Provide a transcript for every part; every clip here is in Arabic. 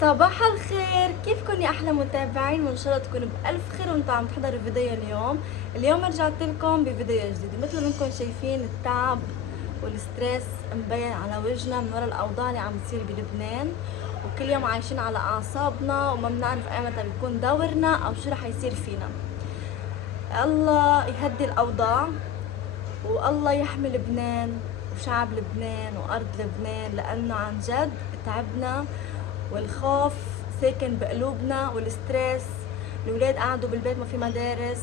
صباح الخير، كيفكن يا احلى متابعين؟ وان شاء الله تكونوا بالف خير وانتم عم تحضروا فيديو اليوم رجعت لكم بفيديو جديد. مثل ما انكم شايفين التعب والستريس مبين على وجهنا من وراء الاوضاع اللي عم تصير بلبنان، وكل يوم عايشين على اعصابنا وما بنعرف ايمتى بيكون دورنا او شو رح يصير فينا. الله يهدي الاوضاع والله يحمي لبنان وشعب لبنان وارض لبنان، لانه عن جد تعبنا والخوف ساكن بقلوبنا والستريس. الولاد قعدوا بالبيت، ما في مدارس،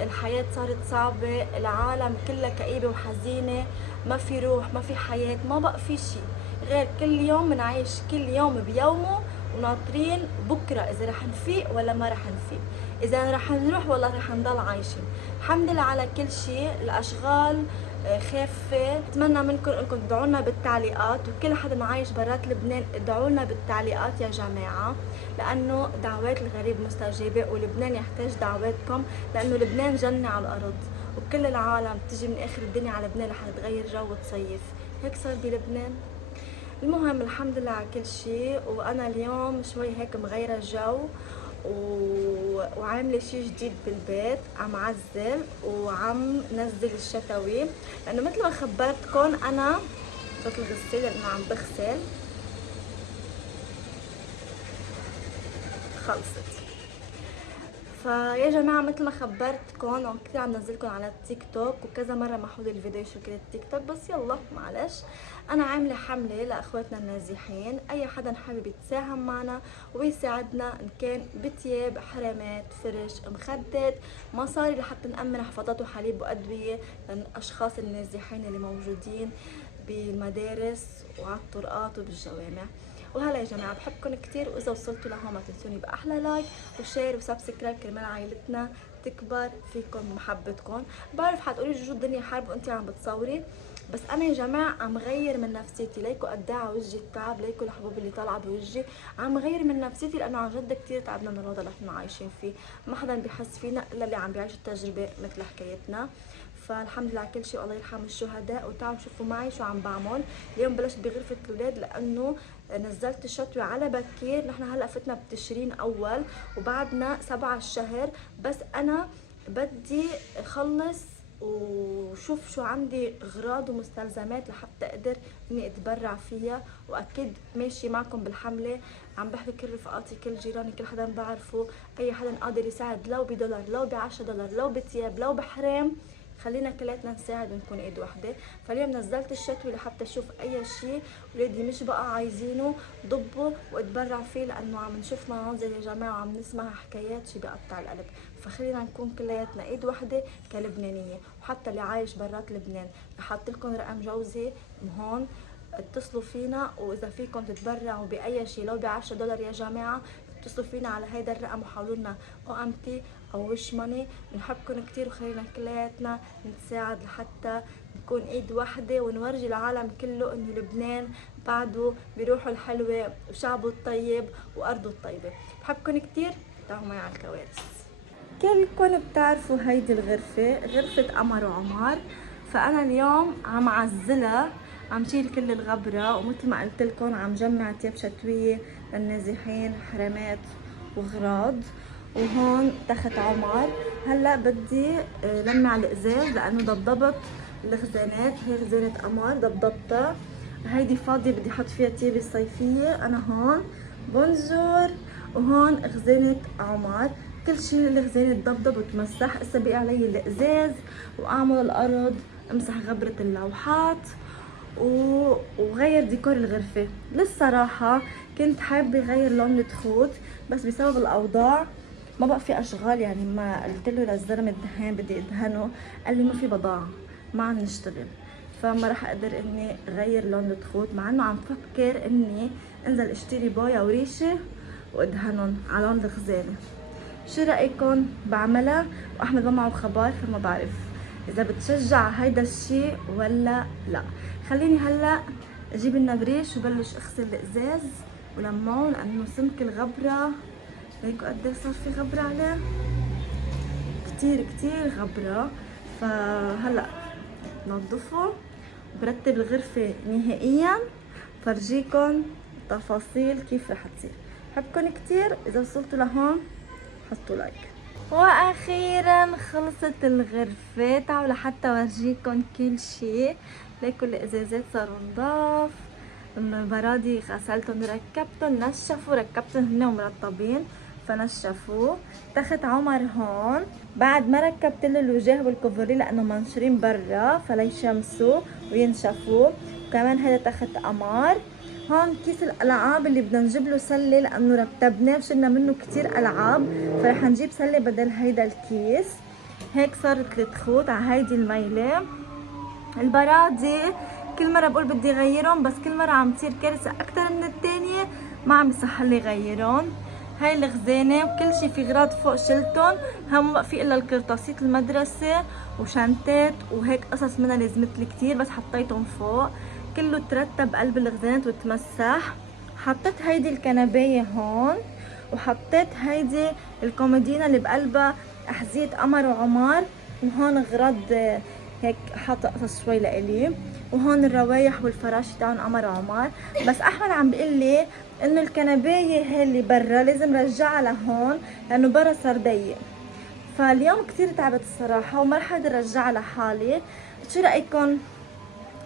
الحياة صارت صعبة، العالم كلها كئيبة وحزينة، ما في روح، ما في حياة، ما بقى في شي غير كل يوم منعيش كل يوم بيومه وناطرين بكرة إذا رح نفيق ولا ما رح نفيق، إذا رح نروح ولا رح نضل عايشين. الحمد لله على كل شي. الأشغال خافة. اتمنى منكم انكم تدعوا لنا بالتعليقات، وكل حدا عايش برات لبنان ادعوا لنا بالتعليقات يا جماعه، لانه دعوات الغريب مستجابه ولبنان يحتاج دعواتكم، لانه لبنان جنه على الارض وكل العالم بتجي من اخر الدنيا على لبنان لحتى تغير جو وتصيف. هيك صار بلبنان. المهم الحمد لله على كل شيء. وانا اليوم شوي هيك مغيره الجو وعامله شيء جديد بالبيت، عم عزل وعم نزل الشتوي، لانه مثل ما خبرتكم انا صوت الغسيل لانه عم بغسل خلصت. فيا جماعه مثل ما خبرتكم وكثير عم نزلكم على التيك توك وكذا مره محوا لي الفيديو شكل التيك توك، بس يلا معلش. انا عامله حمله لاخواتنا النازحين، اي حدا حابب يتساهم معنا ويساعدنا ان كان بتياب، حرامات، فرش، مخدات، مصاري لحتى نأمن حفاضات وحليب وادويه للاشخاص النازحين اللي موجودين بالمدارس وعلى الطرقات وبالجوامع. وهلا يا جماعه بحبكم كتير، واذا وصلتوا لهون ما تنسوني باحلى لايك وشير وسبسكرايب كرمال عائلتنا تكبر فيكم محبتكم. بعرف حتقولي جوجو الدنيا حرب وانتي عم بتصوري، بس انا يا جماعه عم غير من نفسيتي. ليكوا قد على وجهي التعب، ليكوا الحبوب اللي طالعه بوجهي، عم غير من نفسيتي، لانه عن جد كتير تعبنا من الوضع اللي احنا عايشين فيه. ما حدا بيحس فينا الا اللي عم بيعيش التجربه مثل حكايتنا. فالحمد لله على كل شيء، والله يرحم الشهداء. وتعالوا شوفوا معي شو عم بعمل. اليوم بلشت بغرفه الاولاد لانه نزلت الشتوي على بكير. نحن هلا فتنا بتشرين اول وبعدنا 7 الشهر، بس انا بدي اخلص وشوف شو عندي اغراض ومستلزمات لحتى اقدر اني اتبرع فيها. واكيد ماشي معكم بالحمله، عم بحكي كل رفقاتي، كل جيراني، كل حدا بعرفه، اي حدا قادر يساعد لو بدولار، لو ب10 دولار، لو بتياب، لو بحرام، خلينا كلاتنا نساعد ونكون ايد وحده. فاليوم نزلت الشتوي لحتى اشوف اي شيء ولادي مش بقى عايزينه ضبه واتبرع فيه، لانه عم نشوف مناظر يا جماعه وعم نسمع حكايات شي بقطع القلب. فخلينا نكون كلياتنا ايد وحده كلبنانيه. وحتى اللي عايش برات لبنان بحط لكم رقم جوزي هون، اتصلوا فينا، واذا فيكم تتبرعوا باي شيء لو ب10 دولار يا جماعه اتصلوا فينا على هيدا الرقم وحولوا لنا OMT او وش ماني. بنحبكم كتير وخلينا كلياتنا نتساعد لحتى نكون ايد واحدة ونورجي العالم كله انه لبنان بعده بروحه الحلوة وشعبه الطيب وارضه الطيبة. بحبكم كتير، تعالوا معي على الكوارث. كلكم بتعرفوا هيدي الغرفة، غرفة قمر وعمار. فانا اليوم عم عزلها، عم شيل كل الغبرة، ومثل ما قلت لكم عم جمع تياب شتوية للنازحين، حرامات وغراض. وهون تخت عمر. هلا بدي لمع الازاز لانه ضبضبت الخزانات. هي خزانة قمر ضبضبتها، هيدي فاضية بدي احط فيها تيابي الصيفية. انا هون بونجور، وهون خزانة عمر. كل شيء الخزانة تضبضب وتمسح. هسه بقي علي الازاز واعمل الارض، امسح غبرة اللوحات وغير ديكور الغرفة. للصراحة كنت حابة غير لون التخوت، بس بسبب الاوضاع ما بقى في اشغال. يعني ما قلت له للزلمه الدهان بدي ادهنه، قال لي ما في بضاعه، ما عم نشتغل، فما راح اقدر اني غير لون التخوت. مع انه عم فكر اني انزل اشتري بويا وريشه وادهنهم على لون الخزانه. شو رايكم بعملها؟ واحمد ما معه خبر، فما بعرف اذا بتشجع هيدا الشيء ولا لا. خليني هلا اجيب النبريش وبلش اغسل الازاز ولمعه، لانه سمك الغبره هيكوا قد صار في غبره عليه، كتير كتير غبره. فهلا نظفه برتب الغرفه نهائيا، فرجيكم تفاصيل كيف رح تصير. بحبكم كتير. اذا وصلتوا لهون حطوا لايك. واخيرا خلصت الغرفة. تعالوا لحتى اورجيكم كل شيء. ليكوا الازازات صاروا نضاف، البرادي غسلتهم ركبتهم نشفوا، ركبتهم هن ومرطبين فنشفوا. تخت عمر هون بعد ما ركبت له الوجاه والكوفري لانه منشورين برا فليشمسوا وينشفوا. كمان هذا تخت قمر. هون كيس الالعاب اللي بدنا نجيب له سله لانه رتبناه وشلنا منه كتير العاب، فرح نجيب سله بدل هيدا الكيس. هيك صارت 3 خوت على هيدي الميله. البرادي كل مره بقول بدي غيرهم بس كل مره عم تصير كارثه اكثر من الثانيه، ما عم يصح لي غيرهم. هاي الخزانه وكل شيء في غراض فوق شلتهم، هم ما في الا القرطاسية المدرسه وشنطات وهيك قصص منها لازمتلي كثير بس حطيتهم فوق. كله ترتب قلب الخزانات وتمسح. حطيت هيدي الكنبايه هون وحطيت هيدي الكومودينا اللي بقلبها احذيه قمر وعمر، وهون غراض هيك حاطه قصص شوي لإلي، وهون الروايح والفراش تاعون قمر وعمر. بس احمد عم بيقول لي انه الكنبايه هي اللي برا لازم رجعها لهون لانه برا صار ضيق. فاليوم كثير تعبت الصراحه وما رح اقدر ارجعها لحالي. شو رايكم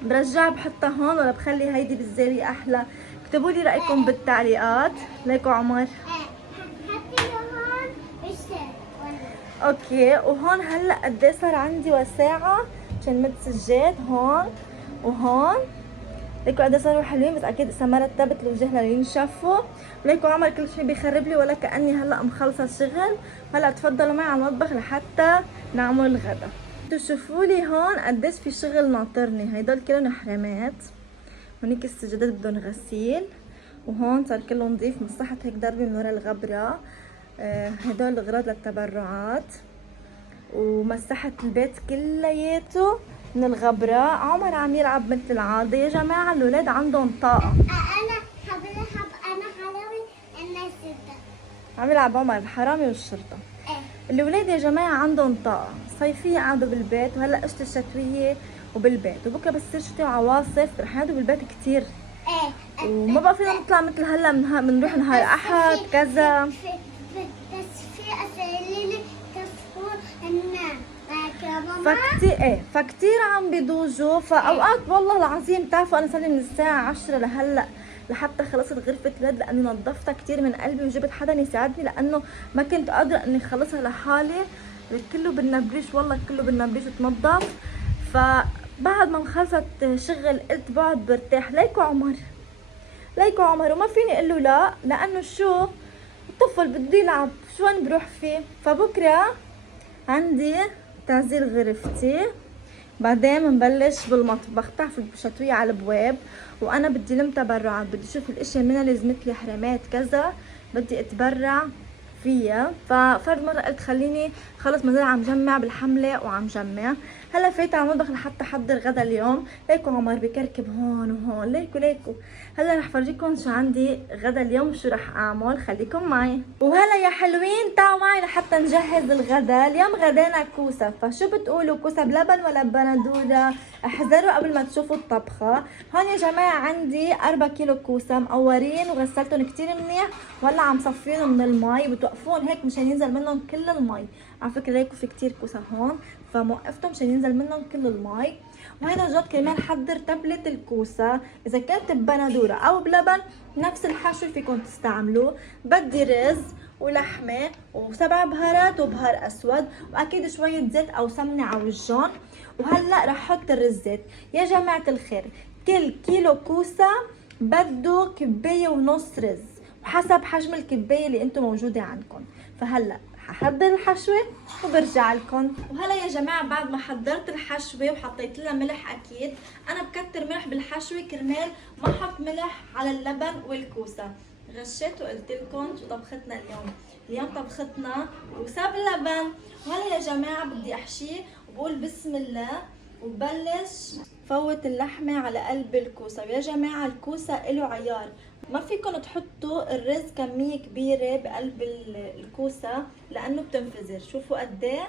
برجعها بحطها هون ولا بخلي هيدي بالزاويه احلى؟ اكتبوا لي رايكم بالتعليقات. ليكو عمر اوكي. وهون هلا قد ايه صار عندي وساعه عشان مد سجاد هون وهون. ليكو قد ايه صاروا حلوين بس اكيد اذا ما رتبت الوجه لينشفوا. ليكو عمر كل شيء بيخرب لي ولا كاني هلا مخلصه الشغل. هلا تفضلوا معي على المطبخ لحتى نعمل الغدا. شوفوا لي هون قديش في شغل ناطرني. هيدول كلهم حرامات. هونيك السجادات بدهم غسيل، وهون صار كله نظيف. مسحت هيك دربي من ورا الغبره. هدول اغراض للتبرعات. ومسحت البيت كلياته من الغبره. عمر عم يلعب مثل العاده. يا جماعه الاولاد عندهم طاقه. انا حرامي الناس عم يلعب عمر الحرامي والشرطه. الاولاد يا جماعه عندهم طاقه. صيفيه قعدوا بالبيت وهلا اشتي الشتويه وبالبيت، وبكره بس تصير شتاء وعواصف رح يقعدوا بالبيت كثير. وما بقى فينا نطلع مثل هلا بنروح نهار احد كذا. بس في اسئله كفور الناس فكتير عم بيضوجوا. فاوقات والله العظيم بتعرفوا انا صار لي من الساعه 10 لهلا لحتى خلصت غرفه الولاد لاني نظفتها كتير من قلبي وجبت حدا يساعدني لانه ما كنت قادره اني اخلصها لحالي. كله بالنبريش والله كله بالنبريش تنظف. فبعد ما خلصت شغل قلت بقعد برتاح. ليكو عمر ليكو عمر وما فيني اقول له لا لانه شو الطفل بده يلعب شو وين بروح فيه. فبكره عندي تعزيل غرفتي، بعدين بنبلش بالمطبخ. بتعرفوا الشتوية على الابواب وانا بدي لم تبرعات، بدي اشوف الاشياء منها لازمتلي حرامات كذا بدي اتبرع فيها. ففرد مره قلت خليني خلص ما زال عم جمع بالحمله وعم جمع. هلا فايته على المطبخ لحتى احضر غدا اليوم. ليكو عمر بكركب هون وهون. ليكو هلا رح فرجيكم شو عندي غدا اليوم وشو رح اعمل. خليكم معي. وهلا يا حلوين تعوا معي لحتى نجهز الغدا. اليوم غدانا كوسه. فشو بتقولوا كوسه بلبن ولا ببندوره؟ احذروا قبل ما تشوفوا الطبخه. هون يا جماعه عندي 4 كيلو كوسه مقورين وغسلتهم كتير منيح وهلا عم صفيهم من المي. بتوقفون هيك مشان ينزل منهم كل المي. على فكره ليكو في كتير كوسه هون فموقفتهم مشان ينزل منهم كل المي. وهيدا جد كمان حضر تبلة الكوسه. اذا كانت ببندوره او بلبن نفس الحشو فيكم تستعملوه. بدي رز ولحمه و7 بهارات وبهار اسود واكيد شويه زيت او سمنه على وجهن. وهلا رح احط الرزات. يا جماعه الخير كل كيلو كوسه بده كبايه ونص رز وحسب حجم الكبايه اللي انتم موجوده عندكم. فهلا ححضر الحشوه وبرجع لكم. وهلا يا جماعه بعد ما حضرت الحشوه وحطيت لها ملح اكيد. انا بكتر ملح بالحشوه كرمال ما احط ملح على اللبن والكوسه. غشيت وقلت لكم شو طبختنا اليوم طبختنا كوسه باللبن. وهلا يا جماعه بدي احشيه وبقول بسم الله وبلش فوت اللحمه على قلب الكوسه. ويا جماعه الكوسه له عيار، ما فيكم تحطوا الرز كميه كبيره بقلب الكوسه لانه بتنفجر. شوفوا قد ايه.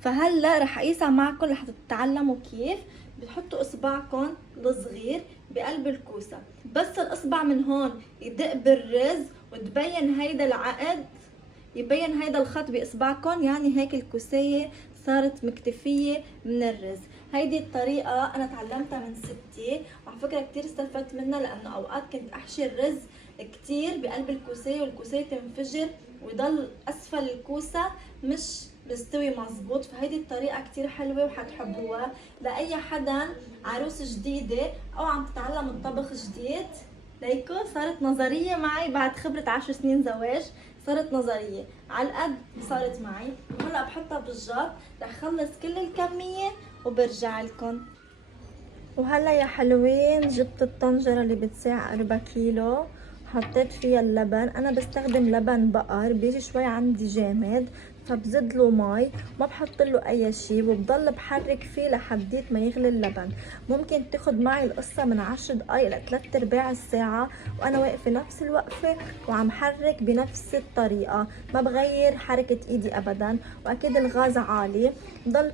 فهلا رح اقيسها معكم لحتى تتعلموا كيف بتحطوا اصبعكم الصغير بقلب الكوسة. بس الاصبع من هون يدق بالرز وتبين هيدا العقد، يبين هيدا الخط باصبعكم، يعني هيك الكوسية صارت مكتفية من الرز. هيدي الطريقة انا تعلمتها من ستي، وعلى فكرة كتير استفدت منها، لانه اوقات كنت احشي الرز كتير بقلب الكوسية والكوسية تنفجر ويضل اسفل الكوسة مش مستوي مزبوط. فهيدي الطريقة كتير حلوة وحتحبوها لأي حدا عروس جديدة أو عم تتعلم الطبخ جديد. ليكو صارت نظرية معي بعد خبرة 10 سنين زواج، صارت نظرية على القد صارت معي. وهلا بحطها بالجار، رح خلص كل الكمية وبرجع لكم. وهلا يا حلوين جبت الطنجرة اللي بتساع 4 كيلو، حطيت فيها اللبن. انا بستخدم لبن بقر، بيجي شوي عندي جامد، فبزد له مي، ما بحط له اي شيء، وبضل بحرك فيه لحديت ما يغلي اللبن. ممكن تاخد معي القصه من 10 دقائق لثلاث ارباع الساعه، وانا واقفه نفس الوقفه وعم حرك بنفس الطريقه، ما بغير حركه ايدي ابدا. واكيد الغاز عالي، بضل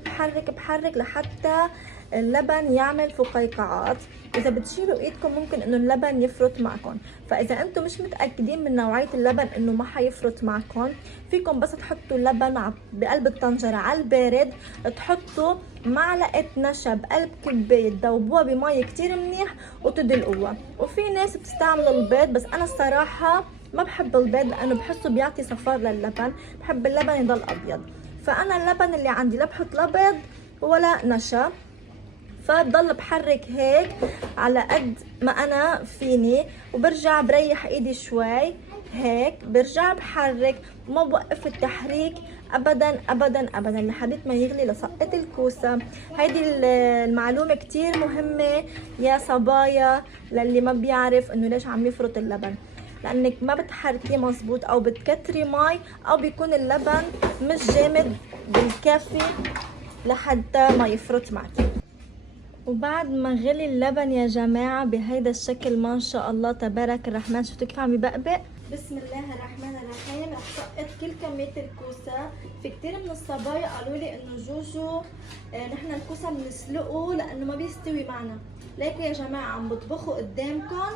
بحرك لحتى اللبن يعمل فقيقعات. اذا بتشيلوا ايدكم ممكن انه اللبن يفرط معكم، فاذا انتم مش متاكدين من نوعيه اللبن انه ما حيفرط معكم، فيكم بس تحطوا اللبن بقلب الطنجره على البارد، تحطوا معلقه نشا بقلب كبايه، تذوبوها بمي كتير منيح وتدلقوها. وفي ناس بتستعمل البيض، بس انا الصراحه ما بحب البيض لانه بحسه بيعطي صفار للبن، بحب اللبن يضل ابيض. فانا اللبن اللي عندي لا بحط لا بيض ولا نشا، فبضل بحرك هيك على قد ما انا فيني، وبرجع بريح ايدي شوي هيك، برجع بحرك، ما بوقف التحريك ابدا ابدا ابدا لحد ما يغلي لسقط الكوسه. هيدي المعلومه كتير مهمه يا صبايا، للي ما بيعرف انه ليش عم يفرط اللبن، لانك ما بتحركيه مزبوط او بتكتري مي او بيكون اللبن مش جامد بالكافي لحتى ما يفرط معك. وبعد ما غلي اللبن يا جماعة بهيدا الشكل ما شاء الله تبارك الرحمن، شفتوا كيف عم يبقبق؟ بسم الله الرحمن الرحيم. رح سقط كل كمية الكوسة. في كتير من الصبايا قالوا لي انه جوجو نحن الكوسة بنسلقه لانه ما بيستوي معنا. ليكوا يا جماعة عم بطبخوا قدامكم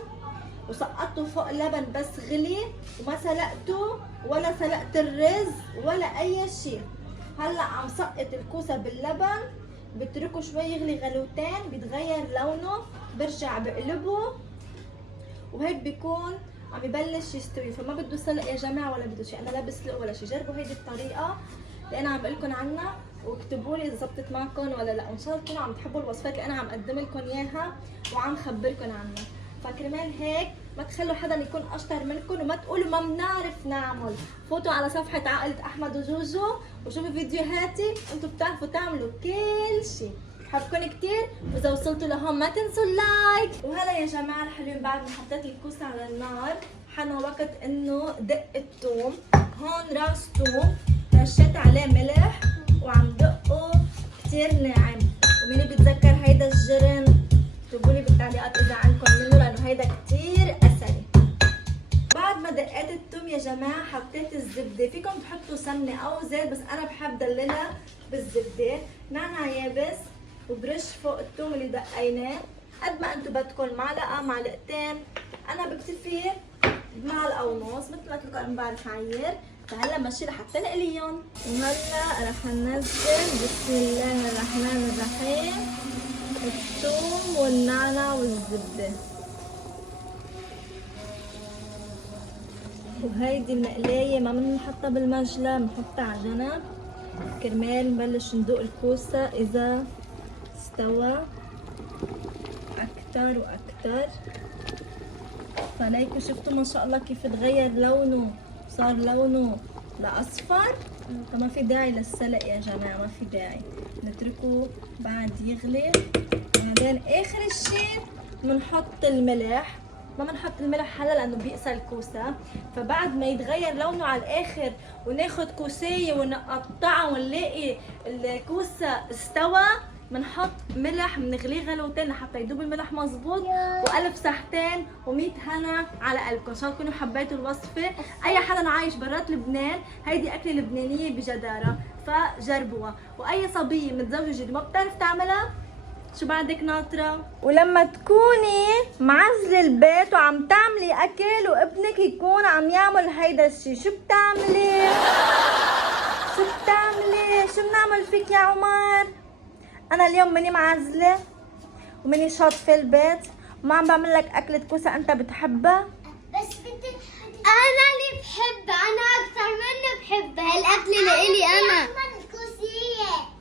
وسقطتوا فوق اللبن بس غلي، وما سلقتوا ولا سلقت الرز ولا اي شيء. هلا عم سقط الكوسة باللبن، بتركه شوي يغلي غلوتين، بيتغير لونه، برجع بقلبه وهيك بيكون عم يبلش يستوي. فما بده سلق يا جماعه ولا بده شيء، انا لا بسلق ولا شيء. جربوا هيدي الطريقه اللي انا عم بقول لكم عنها واكتبوا لي اذا زبطت معكم ولا لا، وان شاء الله تكونوا عم تحبوا الوصفات اللي انا عم اقدم لكم اياها وعم خبركم عنها. فكرمال هيك ما تخلوا حدا يكون اشطر منكم وما تقولوا ما بنعرف نعمل. فوتوا على صفحه عائله احمد وجوجو وشوفوا فيديوهاتي، انتم بتعرفوا تعملوا كل شيء. بحبكم كتير، واذا وصلتوا لهون ما تنسوا اللايك. وهلا يا جماعه الحلوين، بعد ما حطيت الكوسه على النار حان وقت انه دق الثوم. هون راس ثوم رشيت عليه ملح وعم دقه كتير ناعم. ومين بيتذكر هيدا الجرن اكتبوا لي بالتعليقات اذا عندكم منه، لانه هيدا كتير اثري. بعد ما دقيت الثوم يا جماعه حطيت الزبده، فيكم تحطوا سمنه او زيت بس انا بحب دللها بالزبده. نعناع يابس وبرش فوق الثوم اللي دقيناه قد ما انتم بدكم، معلقه معلقتين، انا بكتفي بمعلقه ونص مثل ما قلت لكم انا بعرف عير. فهلا ماشي لحتى نقليهم. وهلا رح ننزل بسم الله الرحمن الرحيم الثوم والنعناع والزبده. وهيدي المقلايه ما بنحطها بالمجلة، بنحطها على جنب كرمال نبلش ندوق الكوسه اذا استوى اكتر واكتر. فليكوا شفتوا ما شاء الله كيف تغير لونه، صار لونه لاصفر. فما في داعي للسلق يا جماعه، ما في داعي، نتركه بعد يغلي. بعدين اخر الشيء بنحط الملح. ما بنحط الملح هلا لانه بيقسى الكوسه، فبعد ما يتغير لونه على الاخر وناخد كوسيه ونقطعها ونلاقي الكوسه استوى، بنحط ملح، بنغليه غلوتين لحتى يدوب الملح مزبوط. والف صحتين و100 هنا على قلبكم. ان شاء الله تكونوا حبيتوا الوصفه. اي حدا عايش برات لبنان هيدي اكله لبنانيه بجداره، فجربوها. واي صبيه متزوجه جديد ما بتعرف تعملها شو بعدك ناطرة؟ ولما تكوني معزلة البيت وعم تعملي أكل وابنك يكون عم يعمل هيدا الشي، شو بتعملي؟ شو بتعملي؟ شو بنعمل فيك يا عمر؟ أنا اليوم ماني معزلة وماني شاطفة البيت وما عم بعمل لك أكلة كوسة أنت بتحبها. بس بدي انا اللي بحبها، انا اكثر منه بحبها الاكل اللي الي انا. الكوسيه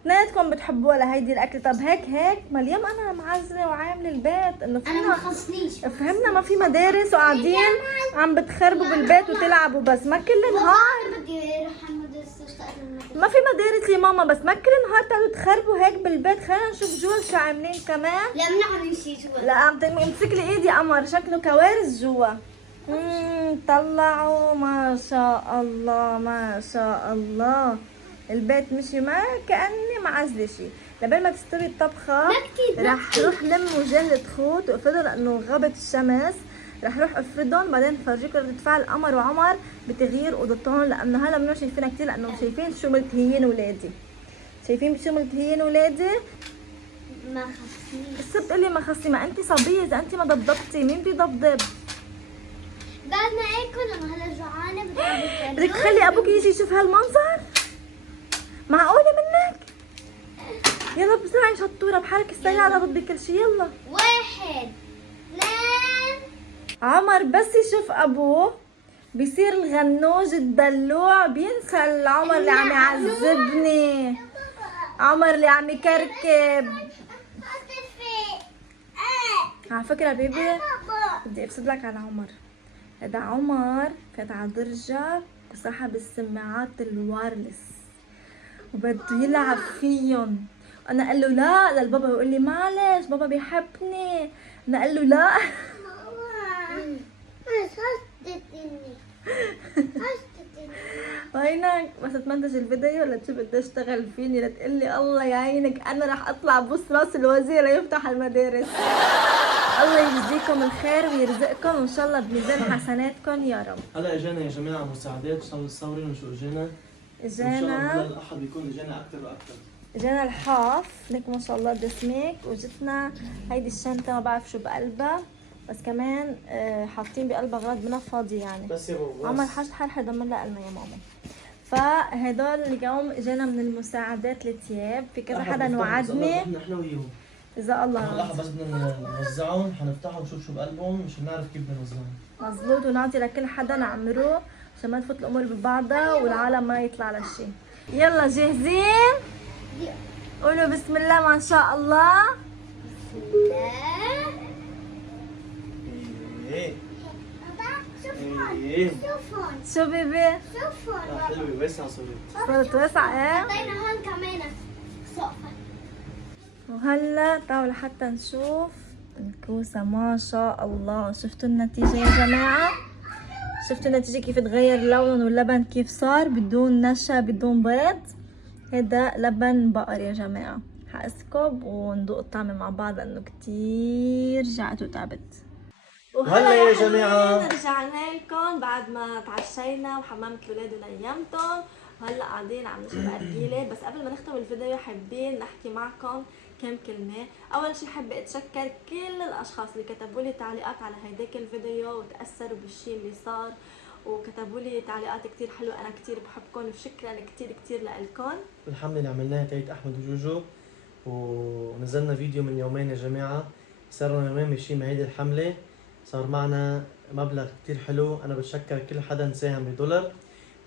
اثنيناتكم بتحبوها لهيدي الأكلة. طب هيك ما اليوم أنا معزلة وعاملة البيت إنه انا ما فينا خصنيش. فهمنا ما في مدارس وقاعدين عم بتخربوا بالبيت وتلعبوا بس ما كل نهار. بدي اروح على المدرسه اشتقت للمدرسه. ما في مدارس يا ماما بس ما كل نهار تعالوا تخربوا هيك بالبيت. خلينا نشوف جوا شو عاملين كمان. لا بنعمل شيء جوا. لا عم تمسك لي ايدي قمر شكله كوارث جوا. طلعوا ما شاء الله ما شاء الله. البيت مشي ما كأني معزلة شي. قبل ما تستوي الطبخة رح روح لم وجهة خوت وافردهم لأنه غابت الشمس. رح روح افردهم بعدين فرجيكم ردة فعل قمر وعمر بتغيير اوضتهم لأنه هلا منو شايفينها كتير لأنه شايفين شو ملتهيين ولادي. شايفين شو ملتهيين ولادي؟ ما خصنيش. بس بتقلي ما خصني ما انت صبية اذا انت ما ضبضبتي مين بيضبضب؟ بعد ما اكل انا هلا جوعانه بدي بدك تخلي ابوك يجي يشوف هالمنظر؟ معقولة منك؟ يلا بسرعة شطورة بحرك السريعة ضبط بكل شي. يلا 1 2. عمر بس يشوف ابوه بيصير الغنوج الدلوع بينسى العمر اللي عم يعذبني. عمر اللي عم يكركب. على فكرة بيبي بدي افسد لك على عمر. هذا عمر فات على درجة وسحب السماعات الوايرلس وبده يلعب فيهم. انا قال له لا للبابا يقول لي معلش بابا بيحبني. انا قال له لا. وينك بس تمنتج الفيديو ولا شو بدي اشتغل فيني لتقلي الله يعينك انا رح اطلع بوس راس الوزير يفتح المدارس. الله يجزيكم الخير ويرزقكم وان شاء الله بميزان حسناتكم يا رب. هلا اجانا يا جماعه مساعدات صورنا شو اجانا. ان شاء الله اجانا الاحد بيكون اجانا اكثر واكثر. اجانا الحاف لك ما شاء الله دسمك وجتنا هيدي الشنطه ما بعرف شو بقلبها بس كمان حاطين بقلبها غراض منها فاضيه يعني. بس يا بابا عمر حاجة حال ضمن لها قلنا يا ماما. فهدول اليوم اجانا من المساعدات الثياب. في كذا حدا وعدني احنا وياهم اذا الله الاحد بس بدنا نوزعهم حنفتحهم نشوف شو بقلبهم مش نعرف كيف بدنا نوزعهم. مظبوط ونعطي لكل حدا نعمره عشان ما تفوت الامور ببعضها والعالم ما يطلع لها شيء. يلا جاهزين؟ قولوا بسم الله ما شاء الله. ايه ايه شوفون شو بيبي؟ شوفون حلوه واسعه صورت. صارت واسعة ايه؟ حطينا هون كمان سقفة. وهلا تعالوا لحتى نشوف الكوسة ما شاء الله. شفتوا النتيجة يا جماعة؟ شفتوا النتيجة كيف تغير لونهم واللبن كيف صار بدون نشا بدون بيض. هذا لبن بقر يا جماعة. حاسكب وندوق الطعم مع بعض لانه كتير جعت وتعبت. وهلا يا جماعة رجعنا لكم بعد ما تعشينا وحممت الاولاد ونيمتهم وهلا قاعدين عم نشرب ارجيله. بس قبل ما نختم الفيديو حابين نحكي معكم كم كلمه. اول شيء حابه اتشكر كل الاشخاص اللي كتبوا لي تعليقات على هيداك الفيديو وتاثروا بالشيء اللي صار وكتبوا لي تعليقات كتير حلوه. انا كتير بحبكم وشكرا كتير لكم. الحمله اللي عملناها تايت احمد وجوجو ونزلنا فيديو من يومين يا جماعه. صرنا يومين ماشيين مع هيدي الحمله صار معنا مبلغ كتير حلو. انا بتشكر كل حدا ساهم بدولار.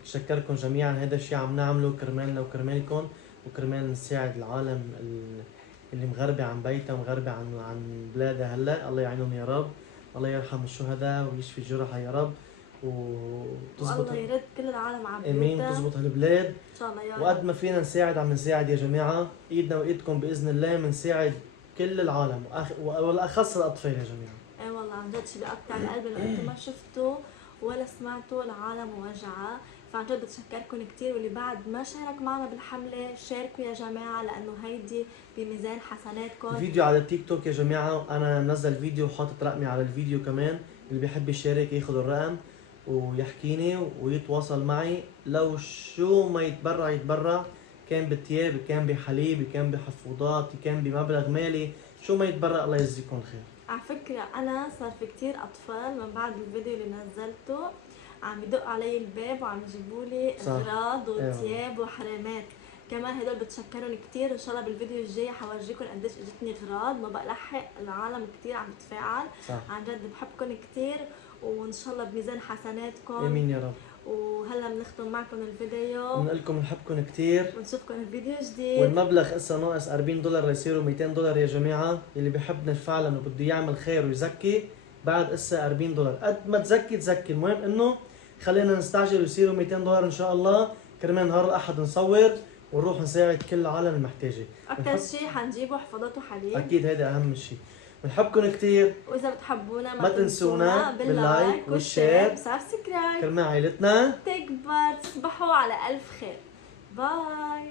بتشكركم جميعا. هذا الشيء عم نعمله كرمالنا وكرمالكم وكرمال نساعد العالم اللي مغربة عن بيتها ومغربة عن بلادها. هلا الله يعينهم يا رب. الله يرحم الشهداء ويشفي الجرحى يا رب وتزبط والله يرد كل العالم على امين بيوتها تزبط هالبلاد ان شاء الله يا رب. وقد ما فينا نساعد عم نساعد يا جماعه. ايدنا وايدكم باذن الله بنساعد كل العالم والاخص الاطفال يا جماعه. اي والله عن جد شيء بيقطع القلب انه انتم ما شفتوا ولا سمعتوا العالم وجعها. فعن جد بتشكركم كثير واللي بعد ما شارك معنا بالحمله شاركوا يا جماعه لانه هيدي بميزان حسناتكم. فيديو على التيك توك يا جماعه انا منزل فيديو وحاطط رقمي على الفيديو كمان. اللي بيحب يشارك ياخذ الرقم ويحكيني ويتواصل معي. لو شو ما يتبرع كان بثياب، كان بحليب، كان بحفوضات، كان بمبلغ مالي، شو ما يتبرع الله يجزيكم الخير. على فكرة أنا صار في كتير أطفال من بعد الفيديو اللي نزلته عم يدق علي الباب وعم يجيبوا لي صح. أغراض وثياب وحرامات. كمان هدول بتشكرهم كتير. إن شاء الله بالفيديو الجاي حورجيكم قديش اجتني أغراض. ما بقى لحق، العالم كتير عم تتفاعل. صح. عن جد بحبكم كتير، وإن شاء الله بميزان حسناتكم. امين يا رب. وهلا بنختم معكم الفيديو بنقول لكم بنحبكم كثير، ونشوفكم الفيديو جديد. والمبلغ هسه ناقص $40 ليصيروا $200 يا جماعه. اللي بحبنا فعلا وبده يعمل خير ويزكي بعد هسه $40 قد ما تزكي. المهم انه خلينا نستعجل ويصيروا $200 ان شاء الله، كرمال نهار الاحد نصور ونروح نساعد كل العالم المحتاجه. اكثر شيء حنجيبه حفاضات وحليب. اكيد هذا اهم شيء. بنحبكم كثير، واذا بتحبونا ما تنسونا باللايك والشير وسبسكرايب كرمال عائلتنا تكبر. تصبحوا على الف خير. باي.